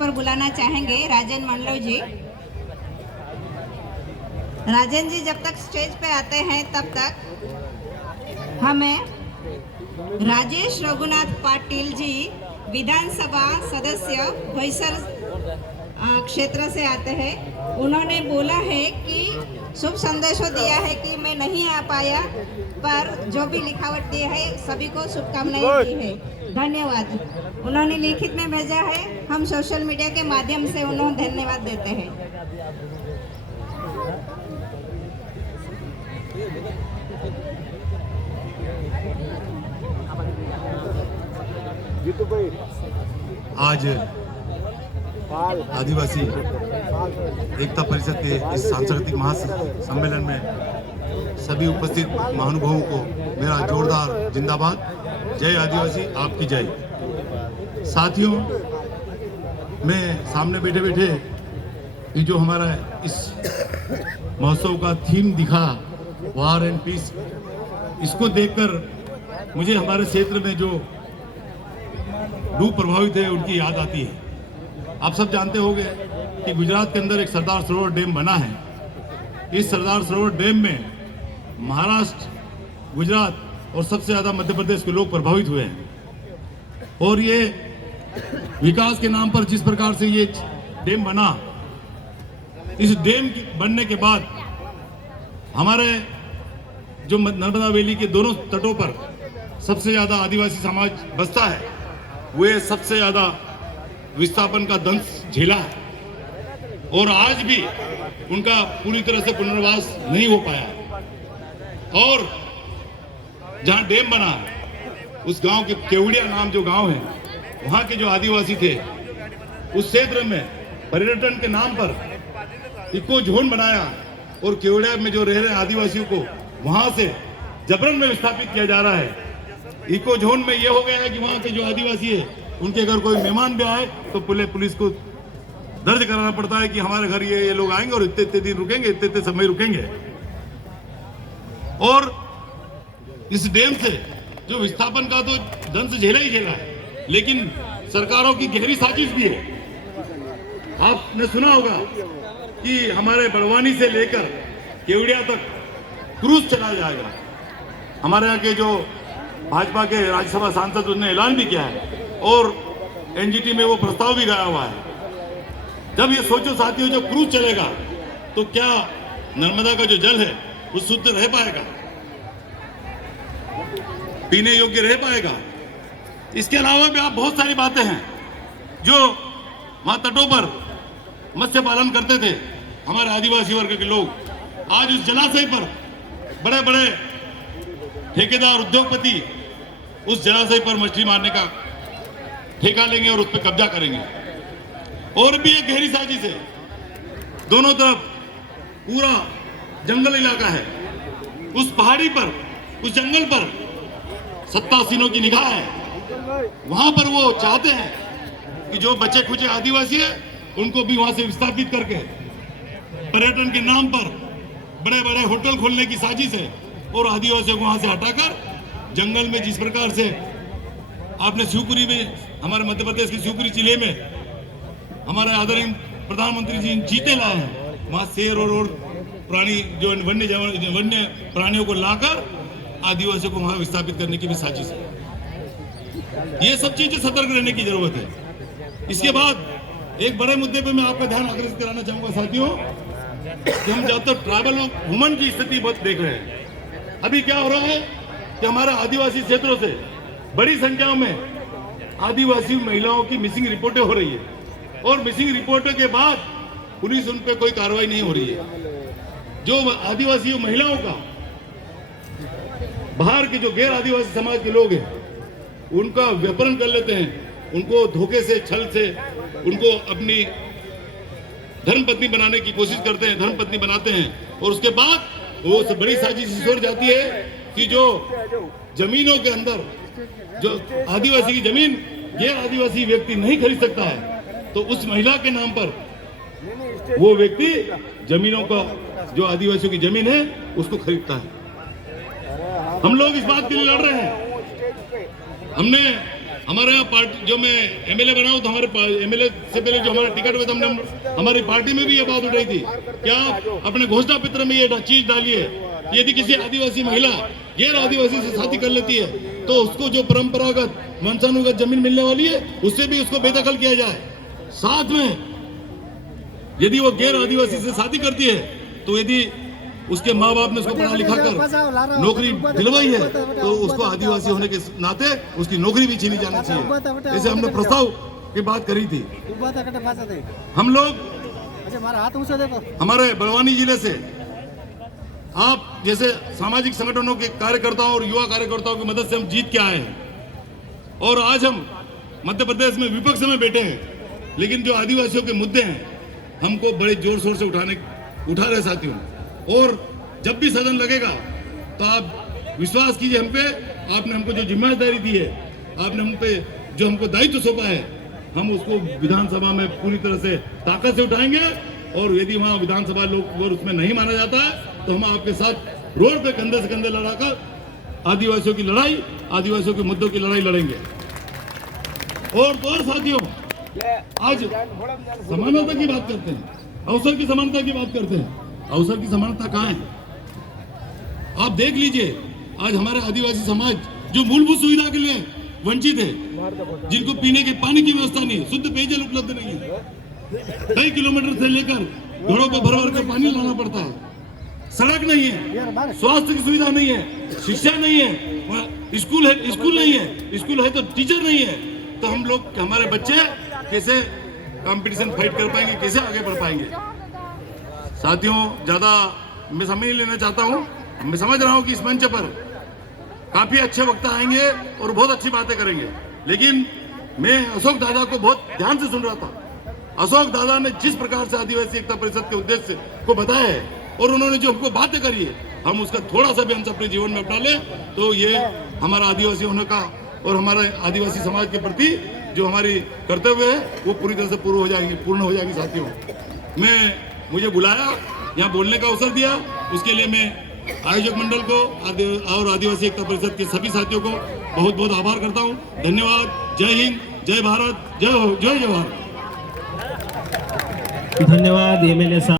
पर बुलाना चाहेंगे राजन मंडलो जी। राजन जी जब तक स्टेज पे आते हैं तब तक हमें राजेश रघुनाथ पाटिल जी विधानसभा सदस्य भोईसर क्षेत्र से आते हैं। उन्होंने बोला है कि शुभ संदेशो दिया है कि मैं नहीं आ पाया, पर जो भी लिखावट दी है सभी को शुभकामनाएं दी है। धन्यवाद। उन्होंने लिखित में भेजा है, हम सोशल मीडिया के माध्यम से उन्हें धन्यवाद देते हैं। आज आदिवासी एकता परिषद के इस सांस्कृतिक महासम्मेलन में सभी उपस्थित महानुभावों को मेरा जोरदार जिंदाबाद। जय आदिवासी, आपकी जय। साथियों, मैं सामने बैठे बैठे ये जो हमारा इस महोत्सव का थीम दिखा, वार एंड पीस, इसको देखकर मुझे हमारे क्षेत्र में जो डूब प्रभावित है उनकी याद आती है। आप सब जानते होंगे कि गुजरात के अंदर एक सरदार सरोवर डैम बना है। इस सरदार सरोवर डैम में महाराष्ट्र, गुजरात और सबसे ज़्यादा मध्य प्रदेश के लोग प्रभावित हुए हैं। और ये विकास के नाम पर जिस प्रकार से ये डैम बना, इस डैम बनने के बाद हमारे जो नर्मदा वैली के दोनों तटों पर सबसे ज़्यादा आदिवासी समाज बसता है, वे सबसे ज़्यादा विस्थापन का दंश झेला है और आज भी उनका पूरी तरह से पुनर्वास नहीं हो पाया। और जहां डैम बना, उस गांव के केवड़िया नाम जो गांव है, वहां के जो आदिवासी थे, उस क्षेत्र में पर्यटन के नाम पर इको जोन बनाया और केवड़िया में जो रह रहे आदिवासियों को वहां से जबरन में विस्थापित किया जा रहा है। इको जोन में यह हो गया है कि वहां के जो आदिवासी है, उनके अगर कोई मेहमान भी आए तो पुलिस को दर्ज कराना पड़ता है कि हमारे घर ये लोग आएंगे और इतने इतने दिन रुकेंगे, इतने इतने समय रुकेंगे। और इस डैम से जो विस्थापन का तो दंश झेला ही झेला है, लेकिन सरकारों की गहरी साजिश भी है। आपने सुना होगा कि हमारे बड़वानी से लेकर केवड़िया तक क्रूज चला जाएगा। हमारे यहाँ के जो भाजपा के राज्यसभा सांसद, उसने ऐलान भी किया है और एनजीटी में वो प्रस्ताव भी गया हुआ है। जब ये सोचो साथियों, जो क्रूज चलेगा तो क्या नर्मदा का जो जल है वो शुद्ध रह पाएगा, पीने योग्य रह पाएगा? इसके अलावा भी आप बहुत सारी बातें हैं। जो वहां तटों पर मत्स्य पालन करते थे हमारे आदिवासी वर्ग के लोग, आज उस जलाशय पर बड़े बड़े ठेकेदार, उद्योगपति उस जलाशय पर मछली मारने का ठेका लेंगे और उस पर कब्जा करेंगे। और भी एक गहरी साजिश है। दोनों तरफ पूरा जंगल इलाका है। उस पहाड़ी पर, उस जंगल पर सत्तासीनों की निगाह है। वहां पर वो चाहते हैं कि जो बचे खुचे आदिवासी है उनको भी वहां से विस्थापित करके पर्यटन के नाम पर बड़े बड़े होटल खोलने की साजिश है और आदिवासियों को वहां से हटाकर जंगल में, जिस प्रकार से आपने शिवपुरी में, हमारे मध्य प्रदेश के शिवपुरी जिले में हमारे आदरणीय प्रधानमंत्री जी चीते लाए हैं, वहां शेर और प्राणी जो वन्य प्राणियों को लाकर आदिवासियों को वहां विस्थापित करने की भी साजिश है। ये सब चीजें सतर्क रहने की जरूरत है। इसके बाद एक बड़े मुद्दे पे मैं आपका ध्यान आकर्षित कराना चाहूंगा साथियों, कि हम जब तक ट्राइबल वुमन की स्थिति बहुत देख रहे हैं। अभी क्या हो रहा है कि हमारे आदिवासी क्षेत्रों से बड़ी संख्या में आदिवासी महिलाओं की मिसिंग रिपोर्टें हो रही है और मिसिंग रिपोर्टों के बाद पुलिस उन पर कोई कार्रवाई नहीं हो रही है। जो आदिवासी महिलाओं का, बाहर के जो गैर आदिवासी समाज के लोग हैं, उनका व्यापारण कर लेते हैं, उनको धोखे से, छल से उनको अपनी धर्मपत्नी बनाने की कोशिश करते हैं, धर्मपत्नी बनाते हैं और उसके बाद वो बड़ी साजिश हो जाती है कि जो जमीनों के अंदर जो आदिवासी की जमीन गैर आदिवासी व्यक्ति नहीं खरीद सकता है, तो उस महिला के नाम पर वो व्यक्ति जमीनों का, जो आदिवासियों की जमीन है, उसको खरीदता है। हम लोग इस बात के लिए लड़ रहे हैं। हमने हमारे यहाँ पार्टी जो मैं एमएलए बना हूँ तो हमारे एमएलए से पहले जो हमारा टिकट हुआ था हमने हमारी पार्टी में भी ये बात उठाई थी, क्या अपने घोषणा पत्र में ये चीज डाली है, यदि किसी आदिवासी महिला गैर आदिवासी से शादी कर लेती है तो उसको जो परंपरागत वंशानुगत जमीन मिलने वाली है उससे भी उसको बेदखल किया जाए। साथ में यदि वो गैर आदिवासी से शादी करती है तो यदि उसके माँ बाप ने उसको पढ़ा लिखा कर नौकरी दिलवाई है तो उसको आदिवासी होने के नाते उसकी नौकरी भी छीनी जानी चाहिए। जैसे हमने प्रस्ताव की बात करी थी। हम लोग हमारे बड़वानी जिले से आप जैसे सामाजिक संगठनों के कार्यकर्ताओं और युवा कार्यकर्ताओं की मदद से हम जीत के आए हैं और आज हम मध्य प्रदेश में विपक्ष में बैठे हैं, लेकिन जो आदिवासियों के मुद्दे हैं हमको बड़े जोर शोर से उठा रहे साथियों। और जब भी सदन लगेगा तो आप विश्वास कीजिए हम पे, आपने हमको जो जिम्मेदारी दी है, आपने हम पे जो हमको दायित्व सौंपा है, हम उसको विधानसभा में पूरी तरह से ताकत से उठाएंगे। और यदि वहाँ विधानसभा लोग उसमें नहीं माना जाता है तो हम आपके साथ रोड पे कंधे से कंधे लड़ाकर आदिवासियों की लड़ाई, आदिवासियों के मुद्दों की लड़ाई लड़ेंगे। और साथियों, आज समानता की बात करते हैं, अवसर की समानता की बात करते हैं। अवसर की समानता कहाँ है? आप देख लीजिए, आज हमारे आदिवासी समाज जो मूलभूत सुविधा के लिए वंचित है, जिनको पीने के पानी की व्यवस्था नहीं, शुद्ध पेयजल उपलब्ध नहीं है, कई किलोमीटर से लेकर घरों पे भर भर कर पानी लाना पड़ता है, सड़क नहीं है, स्वास्थ्य की सुविधा नहीं है, शिक्षा नहीं है, स्कूल नहीं है, स्कूल है तो टीचर नहीं है, तो हम लोग हमारे बच्चे कैसे कंपटीशन फाइट कर पाएंगे, कैसे आगे बढ़ पाएंगे? साथियों, ज्यादा मैं समय नहीं लेना चाहता हूँ। मैं समझ रहा हूँ कि इस मंच पर काफी अच्छे वक्ता आएंगे और बहुत अच्छी बातें करेंगे, लेकिन मैं अशोक दादा को बहुत ध्यान से सुन रहा था। अशोक दादा ने जिस प्रकार से आदिवासी एकता परिषद के उद्देश्य को बताया है और उन्होंने जो हमको बातें करी है, हम उसका थोड़ा सा भी अंश अपने जीवन में अपना ले तो ये हमारा आदिवासी होने का और हमारे आदिवासी समाज के प्रति जो हमारी कर्तव्य है वो पूरी तरह से पूर्ण हो जाएगी। साथियों, मुझे बुलाया, यहाँ बोलने का अवसर दिया, उसके लिए मैं आयोजक मंडल को और आदिवासी एकता परिषद के सभी साथियों को बहुत बहुत आभार करता हूँ। धन्यवाद। जय हिंद, जय भारत, जय जवाहर। धन्यवाद एमएलए साहब।